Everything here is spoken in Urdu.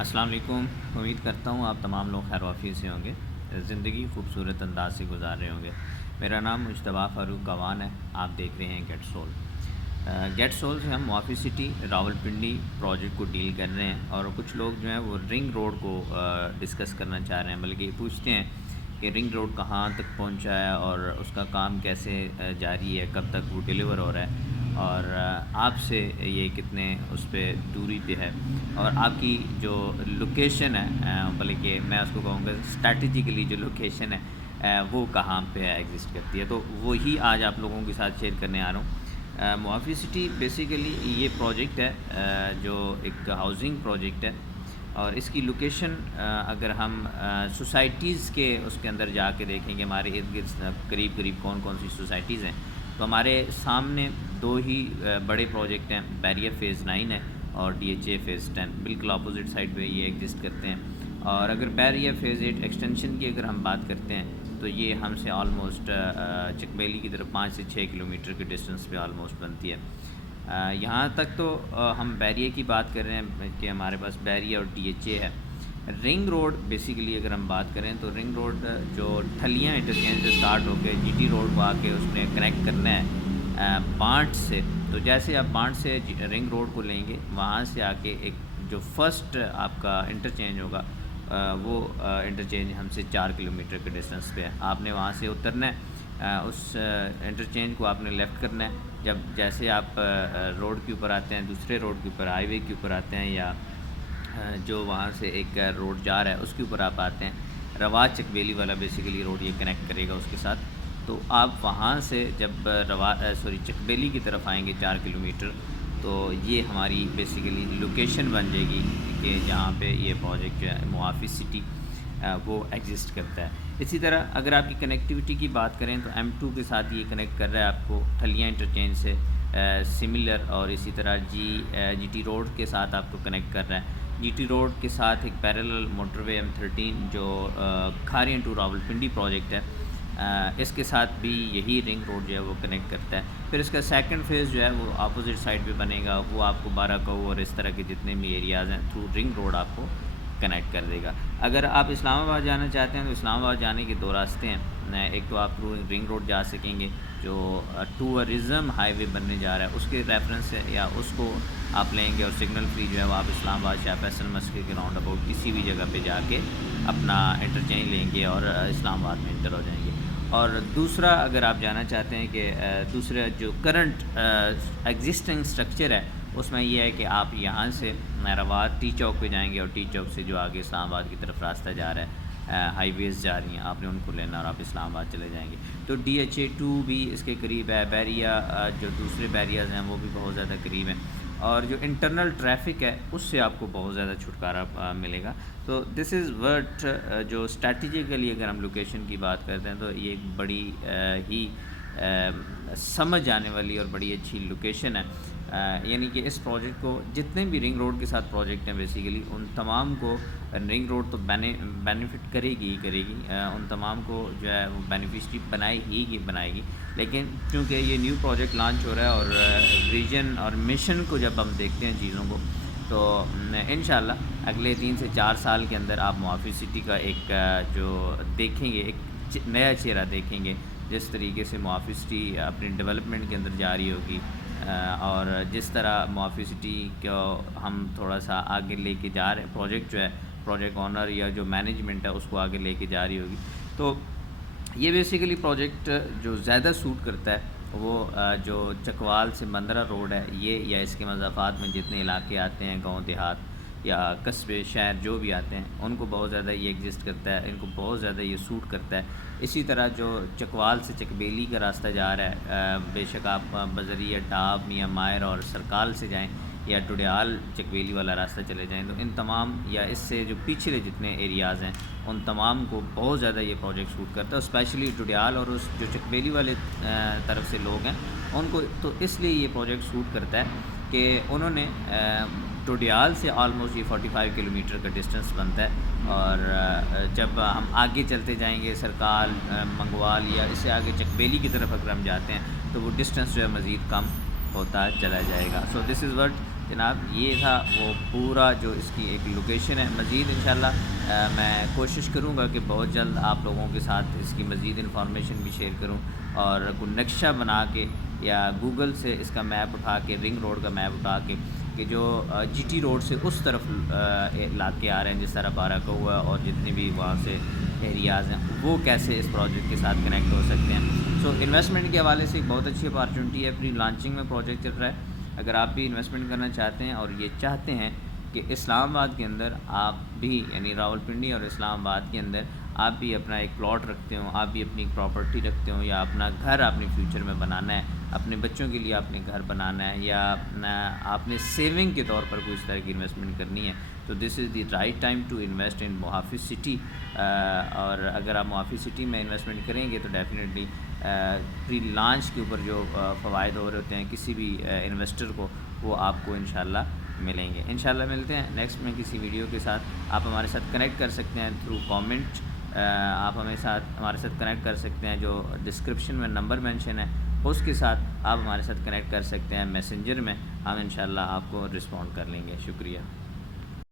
السلام علیکم۔ امید کرتا ہوں آپ تمام لوگ خیر و عافیت سے ہوں گے، زندگی خوبصورت انداز سے گزار رہے ہوں گے۔ میرا نام مجتبیٰ فاروق کوان ہے، آپ دیکھ رہے ہیں گیٹ سول۔ گیٹ سول سے ہم موافی سٹی راولپنڈی پروجیکٹ کو ڈیل کر رہے ہیں، اور کچھ لوگ جو ہیں وہ رنگ روڈ کو ڈسکس کرنا چاہ رہے ہیں، بلکہ یہ پوچھتے ہیں کہ رنگ روڈ کہاں تک پہنچا ہے اور اس کا کام کیسے جاری ہے، کب تک وہ ڈیلیور ہو رہا ہے، اور آپ سے یہ کتنے اس پہ دوری پہ ہے، اور آپ کی جو لوکیشن ہے، بلکہ میں اس کو کہوں گا اسٹریٹجیکلی جو لوکیشن ہے وہ کہاں پہ ایگزسٹ کرتی ہے، تو وہی آج آپ لوگوں کے ساتھ شیئر کرنے آ رہا ہوں۔ موافی سٹی بیسیکلی یہ پروجیکٹ ہے جو ایک ہاؤسنگ پروجیکٹ ہے، اور اس کی لوکیشن اگر ہم سوسائٹیز کے اس کے اندر جا کے دیکھیں گے، ہمارے ارد گرد قریب قریب کون کون سی سوسائٹیز ہیں، تو ہمارے سامنے دو ہی بڑے پروجیکٹ ہیں، بیریئر فیز 9 ہے اور ڈی ایچ اے فیز 10، بالکل اپوزٹ سائڈ پہ یہ ایگزسٹ کرتے ہیں۔ اور اگر بیریئر فیز 8 ایکسٹینشن کی اگر ہم بات کرتے ہیں تو یہ ہم سے آلموسٹ چکبیلی کی طرف 5 سے 6 کلومیٹر کے ڈسٹنس پہ آلموسٹ بنتی ہے۔ یہاں تک تو ہم بیریئر کی بات کر رہے ہیں کہ ہمارے پاس بیریئر اور ڈی ایچ اے ہے۔ رنگ روڈ بیسیکلی اگر ہم بات کریں تو رنگ روڈ جو ٹھلیاں انٹرچینج سے سٹارٹ ہو کے جی ٹی روڈ کو آ کے اس نے کنیکٹ کرنا ہے بانٹ سے، تو جیسے آپ بانٹ سے رنگ روڈ کو لیں گے، وہاں سے آ کے ایک جو فرسٹ آپ کا انٹرچینج ہوگا وہ انٹرچینج ہم سے 4 کلومیٹر کے ڈسٹنس پہ ہے۔ آپ نے وہاں سے اترنا ہے، اس انٹرچینج کو آپ نے لیفٹ کرنا ہے۔ جب جیسے آپ روڈ کے اوپر آتے ہیں، دوسرے روڈ کے اوپر ہائی وے کے اوپر آتے ہیں، یا جو وہاں سے ایک روڈ جا رہا ہے اس کے اوپر آپ آتے ہیں، رواج چکبیلی والا بیسیکلی روڈ یہ کنیکٹ کرے گا اس کے ساتھ، تو آپ وہاں سے جب چکبیلی کی طرف آئیں گے 4 کلومیٹر، تو یہ ہماری بیسیکلی لوکیشن بن جائے گی کہ جہاں پہ یہ پروجیکٹ جو ہے موافی سٹی وہ ایگزسٹ کرتا ہے۔ اسی طرح اگر آپ کی کنیکٹیوٹی کی بات کریں تو M2 کے ساتھ یہ کنیکٹ کر رہا ہے آپ کو ٹھلیاں انٹرچینج سے سملر، اور اسی طرح جی ٹی روڈ کے ساتھ آپ کو کنیکٹ کر رہا ہے۔ جی ٹی روڈ کے ساتھ ایک پیرلل موٹر وے M13 جو کھاریاں ٹو راولپنڈی پروجیکٹ ہے، اس کے ساتھ بھی یہی رنگ روڈ جو ہے وہ کنیکٹ کرتا ہے۔ پھر اس کا سیکنڈ فیز جو ہے وہ اپوزٹ سائڈ پہ بنے گا، وہ آپ کو بارہ کو اور اس طرح کے جتنے بھی ایریاز ہیں تھرو رنگ روڈ آپ کو کنیکٹ کر دے گا۔ اگر آپ اسلام آباد جانا چاہتے ہیں تو اسلام آباد جانے کے دو راستے ہیں، ایک تو آپ تھرو رنگ روڈ جا سکیں گے جو ٹورزم ہائی وے بننے جا رہا ہے، اس کے ریفرنس سے یا اس کو آپ لیں گے، اور سگنل فری جو ہے وہ آپ اسلام آباد شاہ فیصل مسجد کے راؤنڈ اباؤٹ کسی بھی جگہ پہ جا کے اپنا انٹرچینج لیں گے اور اسلام آباد میں انٹر ہو جائیں گے۔ اور دوسرا اگر آپ جانا چاہتے ہیں کہ دوسرا جو کرنٹ ایگزسٹنگ اسٹرکچر ہے اس میں یہ ہے کہ آپ یہاں سے رواد ٹی چوک پہ جائیں گے، اور ٹی چوک سے جو آگے اسلام آباد کی طرف راستہ جا رہا ہے، ہائی ویز جا رہی ہیں، آپ نے ان کو لینا اور آپ اسلام آباد چلے جائیں گے۔ تو ڈی ایچ اے 2 بھی اس کے قریب ہے، بیریا جو دوسرے بیریاز ہیں وہ بھی بہت زیادہ قریب ہیں، اور جو انٹرنل ٹریفک ہے اس سے آپ کو بہت زیادہ چھٹکارا ملے گا۔ تو دس از ورٹ جو اسٹریٹجیکلی اگر ہم لوکیشن کی بات کرتے ہیں تو یہ ایک بڑی ہی سمجھ آنے والی اور بڑی اچھی لوکیشن ہے، یعنی کہ اس پروجیکٹ کو جتنے بھی رنگ روڈ کے ساتھ پروجیکٹ ہیں بیسیکلی ان تمام کو رنگ روڈ تو بینیفٹ کرے گی، ان تمام کو جو ہے وہ بینیفیشری بنائے گی، لیکن چونکہ یہ نیو پروجیکٹ لانچ ہو رہا ہے اور ویژن اور مشن کو جب ہم دیکھتے ہیں چیزوں کو، تو انشاءاللہ اگلے 3 سے 4 سال کے اندر آپ موافی سٹی کا ایک جو دیکھیں گے، ایک نیا چہرہ دیکھیں گے، جس طریقے سے موافی سٹی اپنی ڈیولپمنٹ کے اندر جاری ہوگی، اور جس طرح موافی سٹی کو ہم تھوڑا سا آگے لے کے جا رہے ہیں، پروجیکٹ جو ہے پروجیکٹ اونر یا جو مینجمنٹ ہے اس کو آگے لے کے جا رہی ہوگی، تو یہ بیسیکلی پروجیکٹ جو زیادہ سوٹ کرتا ہے وہ جو چکوال سے مندرہ روڈ ہے یہ، یا اس کے مضافات میں جتنے علاقے آتے ہیں، گاؤں دیہات یا قصبے شہر جو بھی آتے ہیں، ان کو بہت زیادہ یہ ایگزسٹ کرتا ہے، ان کو بہت زیادہ یہ سوٹ کرتا ہے۔ اسی طرح جو چکوال سے چکبیلی کا راستہ جا رہا ہے، بے شک آپ بذریعہ ڈاب، میاں مائر اور سرکال سے جائیں یا ٹوڈیال چکبیلی والا راستہ چلے جائیں، تو ان تمام یا اس سے جو پچھلے جتنے ایریاز ہیں ان تمام کو بہت زیادہ یہ پروجیکٹ سوٹ کرتا ہے، اسپیشلی ٹوڈیال اور اس جو چکبیلی والے طرف سے لوگ ہیں ان کو تو اس لیے یہ پروجیکٹ سوٹ کرتا ہے کہ انہوں نے ٹوڈیال سے آلموسٹ یہ 45 کلومیٹر کا ڈسٹنس بنتا ہے، اور جب ہم آگے چلتے جائیں گے سرکال، منگوال یا اس سے آگے چکبیلی کی طرف اگر ہم جاتے ہیں تو وہ ڈسٹنس جو ہے مزید کم ہوتا چلا جائے گا۔ سو دس از وٹ جناب یہ تھا وہ پورا جو اس کی ایک لوکیشن ہے. مزید انشاءاللہ میں کوشش کروں گا کہ بہت جلد آپ لوگوں کے ساتھ اس کی مزید انفارمیشن بھی شیئر کروں, اور کوئی نقشہ بنا کے یا گوگل سے اس کا میپ اٹھا کے, رنگ روڈ کا میپ اٹھا کے, کہ جو جی ٹی روڈ سے اس طرف علاقے آ رہے ہیں جس طرح بارہ کوا اور جتنے بھی وہاں سے ایریاز ہیں, وہ کیسے اس پروجیکٹ کے ساتھ کنیکٹ ہو سکتے ہیں. سو انویسٹمنٹ کے حوالے سے ایک بہت اچھی اپارچونٹی ہے. پری لانچنگ میں پروجیکٹ چل رہا ہے. اگر آپ بھی انویسٹمنٹ کرنا چاہتے ہیں اور یہ چاہتے ہیں کہ اسلام آباد کے اندر آپ بھی, یعنی راولپنڈی اور اسلام آباد کے اندر آپ بھی اپنا ایک پلاٹ رکھتے ہوں, آپ بھی اپنی پراپرٹی رکھتے ہوں, یا اپنا گھر اپنے فیوچر میں بنانا ہے, اپنے بچوں کے لیے آپ نے گھر بنانا ہے, یا آپ نے سیونگ کے طور پر کوئی اس طرح کی انویسٹمنٹ کرنی ہے, تو this is the right time to invest in Muhafiz city. اور اگر آپ محافظ سٹی میں انویسٹمنٹ کریں گے تو ڈیفینیٹلی پری لانچ کے اوپر جو فوائد ہو رہے ہوتے ہیں کسی بھی انویسٹر کو, وہ آپ کو انشاءاللہ ملیں گے. انشاءاللہ ملتے ہیں نیکسٹ میں کسی ویڈیو کے ساتھ. آپ ہمارے ساتھ کنیکٹ کر سکتے ہیں تھرو کامنٹ. آپ ہمارے ساتھ کنیکٹ کر سکتے ہیں, جو ڈسکرپشن میں نمبر مینشن ہے اس کے ساتھ آپ ہمارے ساتھ کنیکٹ کر سکتے ہیں. میسنجر میں ہم انشاءاللہ آپ کو رسپونڈ کر لیں گے. شکریہ.